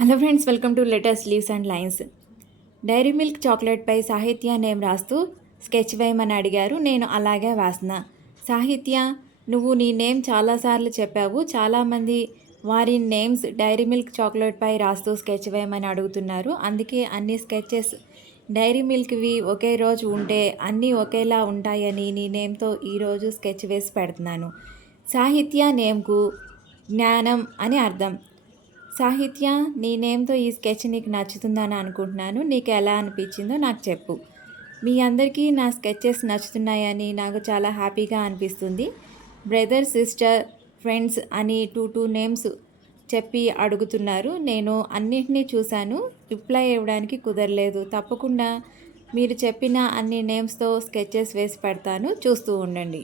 Hello friends, welcome to letters leaves and lines. Dairy milk చాక్లెట్పై సాహిత్య name రాస్తూ sketch వేయమని అడిగారు. నేను అలాగే వేస్తున్నా. సాహిత్య, నువ్వు నీ నేమ్ చాలాసార్లు చెప్పావు. చాలామంది వారి నేమ్స్ డైరీ మిల్క్ చాక్లెట్పై రాస్తూ స్కెచ్ వేయమని అడుగుతున్నారు. అందుకే అన్ని స్కెచెస్ డైరీ మిల్క్వి ఒకే రోజు ఉంటే అన్నీ ఒకేలా ఉంటాయని నీ నేమ్తో ఈరోజు స్కెచ్ వేసి పెడుతున్నాను. సాహిత్య నేమ్కు జ్ఞానం అని అర్థం. సాహిత్య, నీ నేమ్తో ఈ స్కెచ్ నీకు నచ్చుతుందని అనుకుంటున్నాను. నీకు ఎలా అనిపించిందో నాకు చెప్పు. మీ అందరికీ నా స్కెచెస్ నచ్చుతున్నాయని నాకు చాలా హ్యాపీగా అనిపిస్తుంది. బ్రదర్, సిస్టర్, ఫ్రెండ్స్ అని టూ నేమ్స్ చెప్పి అడుగుతున్నారు. నేను అన్నింటినీ చూశాను. రిప్లై ఇవ్వడానికి కుదరలేదు. తప్పకుండా మీరు చెప్పిన అన్ని నేమ్స్తో స్కెచెస్ వేసి పెడతాను. చూస్తూ ఉండండి.